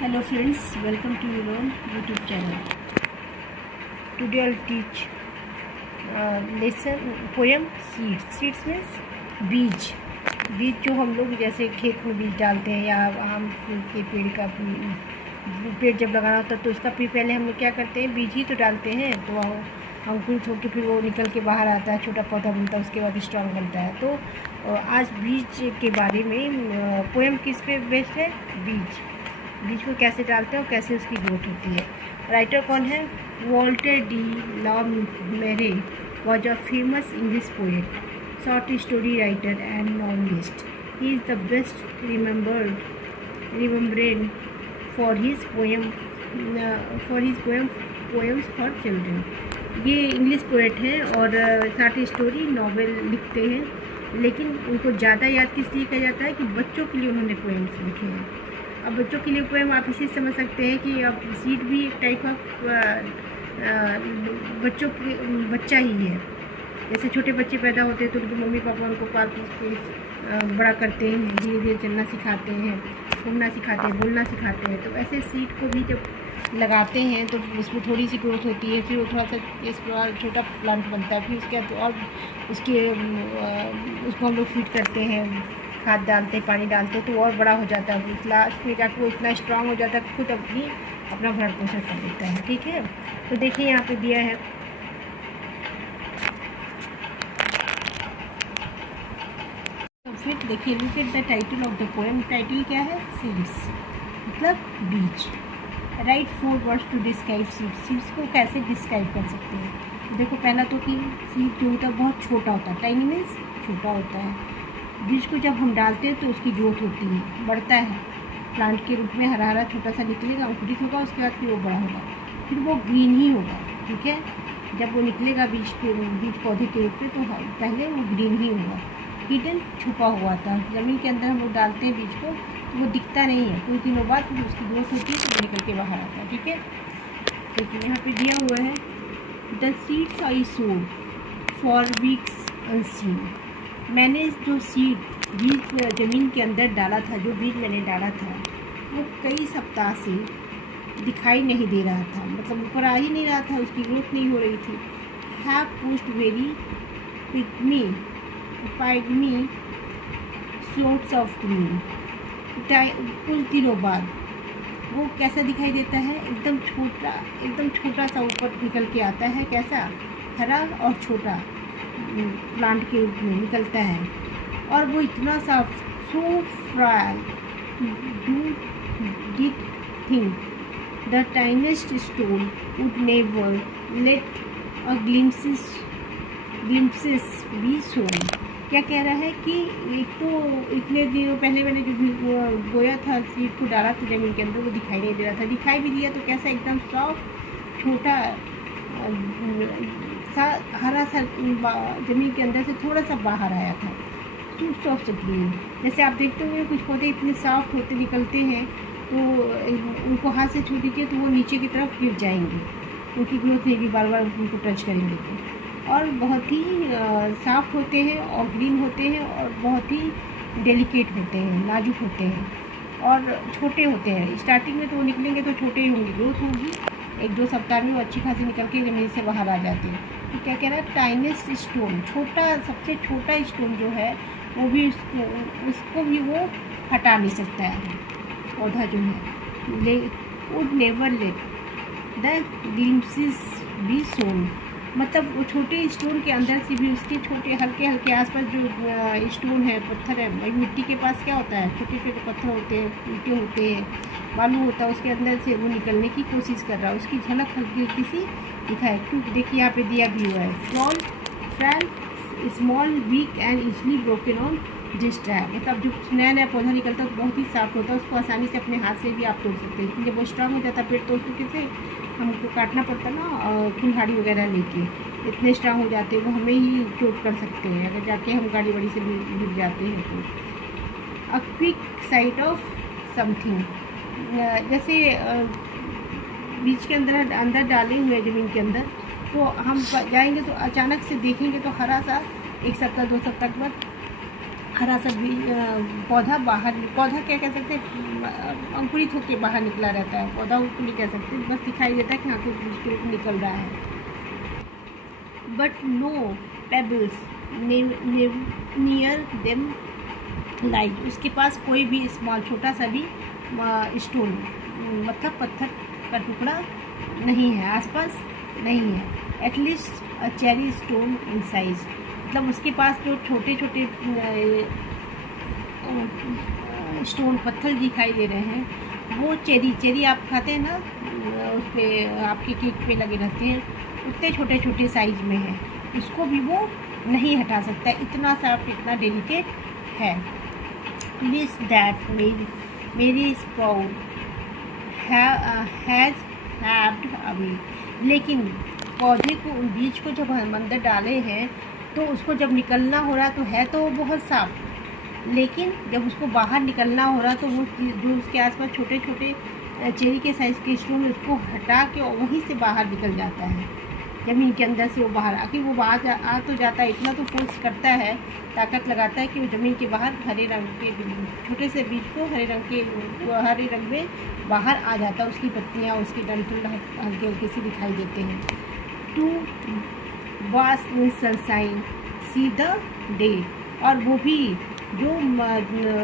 Hello friends, welcome to your own YouTube channel. Today I'll teach lesson poem seeds. Seeds means बीज. बीज जो हम लोग जैसे खेत में बीज डालते हैं या आम के पेड़ का पेड़ जब लगाना होता है तो उसका पहले हम लोग क्या करते हैं, बीज ही तो डालते हैं. तो अंकुरित होकर फिर वो निकल के बाहर आता है, छोटा पौधा बनता है, उसके बाद स्ट्रॉन्ग बनता है. तो आज बीज के बारे में पोएम किस पे बेस्ड है, बीज. बीज को कैसे डालते हैं और कैसे उसकी ग्रोथ होती है. राइटर कौन है? वॉल्टर डी ला मेरे was a famous English poet, short story writer and novelist. He is the best remembered for his poems for children. ये इंग्लिश पोएट हैं और शॉर्ट स्टोरी नॉवेल लिखते हैं, लेकिन उनको ज़्यादा याद किस लिए किया जाता है कि बच्चों के लिए उन्होंने पोएम्स लिखे हैं. अब बच्चों के लिए पोएम आप इसे समझ सकते हैं कि अब सीड भी एक टाइप ऑफ बच्चा ही है. जैसे छोटे बच्चे पैदा होते हैं तो उनके मम्मी पापा उनको पाल के बड़ा करते हैं, धीरे धीरे चलना सिखाते हैं, घूमना सिखाते हैं, बोलना सिखाते हैं. तो ऐसे सीड को भी जब लगाते हैं तो उसमें थोड़ी सी ग्रोथ होती है, फिर वो थोड़ा सा इसके बाद छोटा प्लांट बनता है, फिर उसके बाद और उसको हम लोग फीड करते हैं, खाद डालते हैं, पानी डालते हैं, तो और बड़ा हो जाता है. लास्ट में जाकर वो इतना स्ट्रांग हो जाता है खुद अपना भरण पोषण कर देता है. ठीक है, तो देखिए यहाँ पे दिया है. तो फिर देखिए, look at the title of the poem. Title क्या है? सीड्स, मतलब बीज. Write 4 words to describe seeds. Seeds को कैसे डिस्क्राइब कर सकते हैं? तो देखो, पहला तो कि सीड जो होता है बहुत छोटा होता है. टाइनी मीन्स छोटा होता है. बीज को जब हम डालते हैं तो उसकी ग्रोथ होती है, बढ़ता है, प्लांट के रूप में हरा हरा छोटा सा निकलेगा, अंकुरित होगा, उसके बाद फिर वो बड़ा होगा, फिर वो ग्रीन ही होगा. ठीक है, जब वो निकलेगा बीज पौधे के रूप में तो पहले वो ग्रीन ही होगा. हिडन, छुपा हुआ था. ज़मीन के अंदर हम लोग डालते हैं बीज को तो वो दिखता नहीं है, कुछ दिनों बाद फिर उसकी ग्रोथ होती है तो वो निकल के बाहर आता है. ठीक है, लेकिन यहाँ पे दिया हुआ है, द सीड्स आई सोड फॉर वीक्स अनसीन. मैंने जो बीज ज़मीन के अंदर डाला था, जो बीज मैंने डाला था वो कई सप्ताह से दिखाई नहीं दे रहा था, मतलब ऊपर आ ही नहीं रहा था, उसकी ग्रोथ नहीं हो रही थी. Have pushed very pygmy slots of green. कुछ दिनों बाद वो कैसा दिखाई देता है? एकदम छोटा सा ऊपर निकल के आता है. कैसा? हरा और छोटा प्लांट के रूप में निकलता है. और वो इतना सा so frail do did think the tiniest stone would never let a glimpses be sown. क्या कह रहा है कि एक तो इतने दिनों पहले मैंने जो बोया था, सीड को डाला था ज़मीन के अंदर, वो दिखाई नहीं दे रहा था. दिखाई भी दिया तो कैसा? एकदम सॉफ्ट छोटा हरा सा ज़मीन के अंदर से थोड़ा सा बाहर आया था. Suits of green. जैसे आप देखते हुए कुछ पौधे इतने सॉफ्ट होते निकलते हैं तो उनको हाथ से छू दीजिए तो वो नीचे की तरफ गिर जाएंगे, उनकी ग्रोथ नहीं भी, बार बार उनको टच करेंगे तो. और बहुत ही सॉफ्ट होते हैं और ग्रीन होते हैं और बहुत ही डेलिकेट होते हैं, नाजुक होते हैं और छोटे होते हैं. स्टार्टिंग में तो वो निकलेंगे तो छोटे ही होंगे, ग्रोथ होगी 1-2 सप्ताह में वो अच्छी खासी निकल के ज़मीन से बाहर आ जाती है. तो क्या कह रहा है? टाइनेस्ट स्टोन, सबसे छोटा स्टोन जो है वो भी उसको भी वो हटा नहीं सकता है पौधा जो है. Would never let the glimpses be sown. मतलब वो छोटे स्टोन के अंदर से भी उसके छोटे हल्के आसपास जो स्टोन है, पत्थर है, मिट्टी के पास क्या होता है, छोटे छोटे पत्थर होते हैं, ईंटें होते हैं, बालू होता है, उसके अंदर से वो निकलने की कोशिश कर रहा है, उसकी झलक हल्की सी दिखाए. क्योंकि देखिए यहाँ पे दिया भी हुआ है, small weak and easily broken and destroyed है. मतलब जो नया पौधा निकलता है तो बहुत ही साफ होता है, उसको आसानी से अपने हाथ से भी आप तोड़ सकते हैं. जब वो स्ट्रांग हो जाता है पेड़ तो उसको कैसे हमको काटना पड़ता ना, कुल्हाड़ी वगैरह लेके, इतने स्ट्रांग हो जाते हैं वो हमें ही चोट कर सकते हैं अगर जाके हम गाड़ी बड़ी से गिर जाते हैं तो. A quick site of something. जैसे बीज के अंदर डाले हुए ज़मीन के अंदर, तो हम जाएंगे तो अचानक से देखेंगे तो हरा सा 1 सप्ताह 2 सप्ताह के बाद हरा सा पौधा बाहर, पौधा क्या कह सकते हैं, अंकुरित होकर बाहर निकला रहता है। पौधा उसको नहीं कह सकते, बस दिखाई देता है कि हाँ कुछ बीज निकल रहा है। But no pebbles near them like, उसके पास कोई भी स्मॉल छोटा सा भी स्टोन मतलब पत्थर का टुकड़ा नहीं है, आसपास नहीं है। At least a cherry stone in size, मतलब उसके पास जो छोटे छोटे स्टोन पत्थर दिखाई दे रहे हैं वो चेरी आप खाते हैं ना, उस पर आपके केक पे लगे रहते हैं, उतने छोटे छोटे साइज में है, उसको भी वो नहीं हटा सकता, इतना सॉफ्ट इतना डेलिकेट है। प्लीज दैट मेरी स्पाउट हैज़ हैव्ड अवे, लेकिन पौधे को बीज को जब हम अंदर डाले हैं तो उसको जब निकलना हो रहा तो है तो वो बहुत साफ, लेकिन जब उसको बाहर निकलना हो रहा तो वो जो उसके आसपास छोटे छोटे चेरी के साइज़ के स्टोन उसको हटा के वहीं से बाहर निकल जाता है, ज़मीन के अंदर से वो बाहर आके वो बाहर आ तो जाता है, इतना तो फोर्स करता है, ताकत लगाता है कि वो ज़मीन के बाहर हरे रंग के छोटे से बीज को हरे रंग में बाहर आ जाता है, उसकी पत्तियाँ उसकी डंठल हल्के हल्के से दिखाई देते हैं। To bask in sunshine see the day, और वो भी जो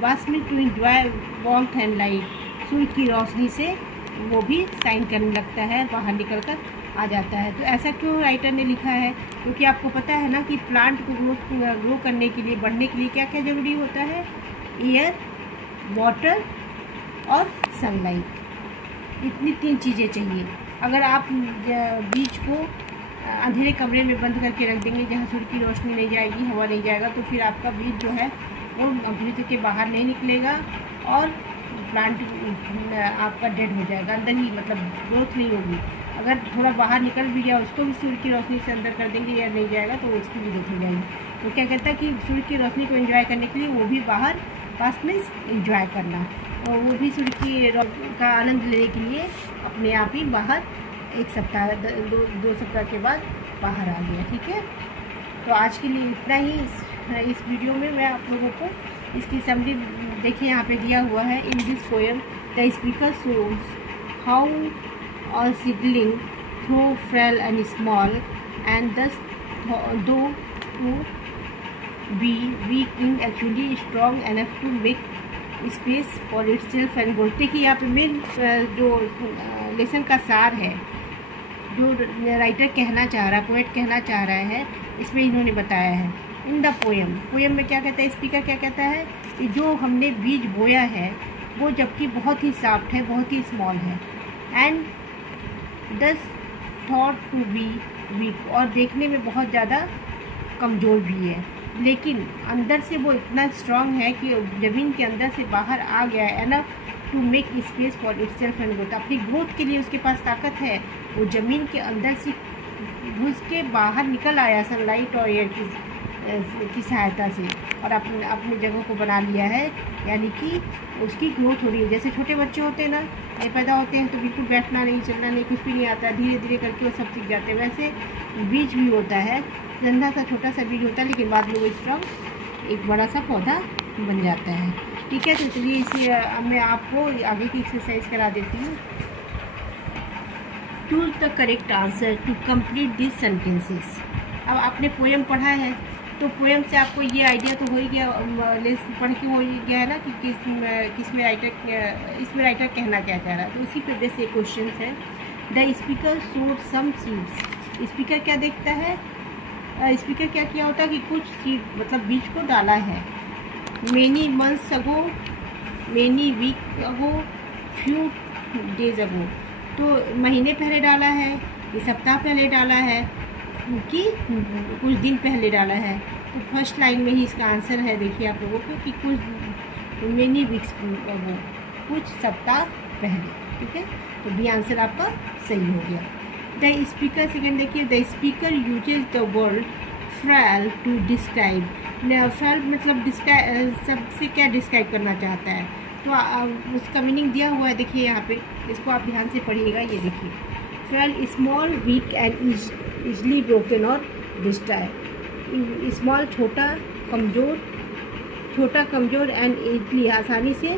बास्क में to enjoy warmth and light, सूर्य की रोशनी से वो भी शाइन करने लगता है, बाहर निकल कर आ जाता है। तो ऐसा क्यों राइटर ने लिखा है, क्योंकि आपको पता है ना कि प्लांट को ग्रो करने के लिए, बढ़ने के लिए क्या क्या ज़रूरी होता है, एयर, वाटर और सनलाइट, इतनी 3 चीज़ें चाहिए। अगर आप बीज को अंधेरे कमरे में बंद करके रख देंगे जहाँ सूर्य की रोशनी नहीं जाएगी, हवा नहीं जाएगा, तो फिर आपका बीज जो है वो अंकुरित के बाहर नहीं निकलेगा और प्लांट आपका डेड हो जाएगा, अंदर ही मतलब ग्रोथ नहीं होगी। अगर थोड़ा बाहर निकल भी गया उसको भी सूर्य की रोशनी से अंदर कर देंगे या नहीं जाएगा तो उसकी भी डेथ हो जाएगी। तो क्या कहता है कि सूर्य की रोशनी को एंजॉय करने के लिए वो भी बाहर पास में एंजॉय करना, और वो भी सूर्य की का आनंद लेने के लिए अपने आप ही बाहर 1 सप्ताह 2 सप्ताह के बाद बाहर आ गया। ठीक है, तो आज के लिए इतना ही। इस वीडियो में मैं आप लोगों को इसकी समरी देखिए यहाँ पे दिया हुआ है। In this poem the speaker shows how all seedling though frail and small and thus though to be weak in actually strong enough to make space for itself and बोलते कि यहाँ पे मेन जो लेसन का सार है, जो writer कहना चाह रहा है, पोएट कहना चाह रहा है, इसमें इन्होंने बताया है। इन द पोएम में क्या कहता है, स्पीकर क्या कहता है कि जो हमने बीज बोया है वो जबकि बहुत ही सॉफ्ट है, बहुत ही स्मॉल है, एंड दस थॉट टू बी वीक, और देखने में बहुत ज़्यादा कमज़ोर भी है, लेकिन अंदर से वो इतना स्ट्रांग है कि ज़मीन के अंदर से बाहर आ गया है, enough to make space for itself and growth, अपनी ग्रोथ के लिए उसके पास ताकत है, वो ज़मीन के अंदर से घुस के बाहर निकल आया सनलाइट और एयर की सहायता से, और अपनी जगह को बना लिया है, यानी कि उसकी ग्रोथ हो रही है। जैसे छोटे बच्चे होते हैं ना, ये पैदा होते हैं तो बिल्कुल बैठना नहीं, चलना नहीं, कुछ भी नहीं आता, धीरे धीरे करके वो सब सीख जाते हैं। वैसे बीज भी होता है, नन्हा सा छोटा सा बीज होता है, लेकिन बाद में वो स्ट्रॉन्ग एक बड़ा सा पौधा बन जाता है। ठीक है, तो चलिए इसे मैं आपको आगे की एक्सरसाइज करा देती हूँ। Choose the correct answer to complete this sentences. अब आपने पोएम पढ़ा है तो पोएम से आपको ये आइडिया तो हो ही गया, पढ़ के हो ही गया है ना कि इसमें राइटर कहना क्या चाह रहा है। तो इसी पे बेस एक क्वेश्चन है। The speaker showed some seeds, speaker क्या देखता है, स्पीकर क्या किया होता है कि कुछ सीड मतलब बीज को डाला है। Many months ago, many week ago, few days ago, तो महीने पहले डाला है कि सप्ताह पहले डाला है कि कुछ दिन पहले डाला है। तो फर्स्ट लाइन में ही इसका आंसर है, देखिए आप लोगों को कि कुछ मेनी वीक्स अगो, कुछ सप्ताह पहले। ठीक है, तो बी आंसर आपका सही हो गया। द स्पीकर सेकेंड देखिए, the speaker uses the word frail to describe. Frail मतलब सबसे क्या डिस्क्राइब करना चाहता है, तो उसका मीनिंग दिया हुआ है, देखिए यहाँ पे, इसको आप ध्यान से पढ़िएगा। ये देखिए, frail small weak and easily broken और डिस्ट्रॉय। स्मॉल छोटा, कमज़ोर, छोटा, कमज़ोर एंड इजली आसानी से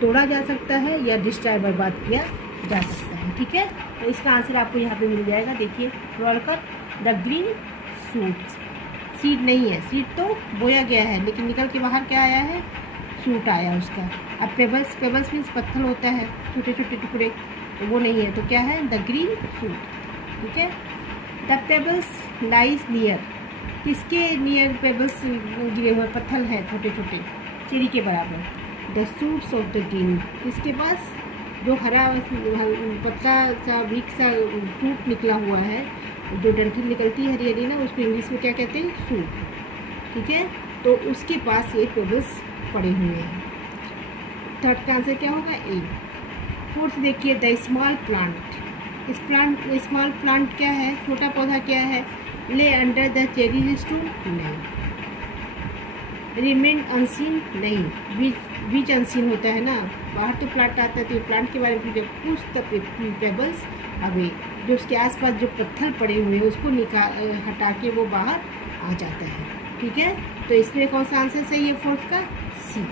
तोड़ा जा सकता है या डिस्ट्रॉय बर्बाद किया जा सकता है। ठीक है, तो इसका आंसर आपको यहाँ पे मिल जाएगा। देखिए रोलकर द ग्रीन सूट, सीड नहीं है, सीड तो बोया गया है लेकिन निकल के बाहर क्या आया है, सूट आया उसका। अब पेबल्स, पेबल्स मीन्स पत्थर होता है, छोटे छोटे टुकड़े, तो वो नहीं है, तो क्या है, द ग्रीन सूट। ठीक है, द पेबल्स लाइज नियर, किसके नियर पेबल्स गिरे हुए, पत्थर है छोटे छोटे, चेरी के बराबर। The suits of the green, किसके पास, जो हरा पत्ता सा वीक सा सूट निकला हुआ है, जो डंठल निकलती है हरी हरी ना, उसको इंग्लिश में क्या कहते हैं, सूट। ठीक है, तो उसके पास ये पेबल्स पड़े हुए हैं। थर्ड का आंसर क्या होगा, ए। फोर्थ देखिए, द स्मॉल प्लांट, इस स्मॉल प्लांट क्या है, छोटा पौधा क्या है, ले अंडर द चेरी स्टूल, नहीं। रिमेन अनसीन, नहीं, बीच अनसीन होता है ना, बाहर तो प्लांट आता है, तो प्लांट के बारे में जब पुश द पेबल्स अवे, जो उसके आसपास जो पत्थर पड़े हुए हैं उसको हटा के वो बाहर आ जाता है। ठीक है, तो इसमें कौन सा आंसर सही है, फोर्थ का, सी।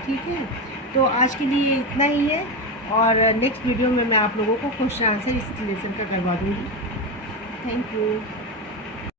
ठीक है, तो आज के लिए इतना ही है, और नेक्स्ट वीडियो में मैं आप लोगों को क्वेश्चन आंसर इस लेसन का करवा दूँगी। Thank you.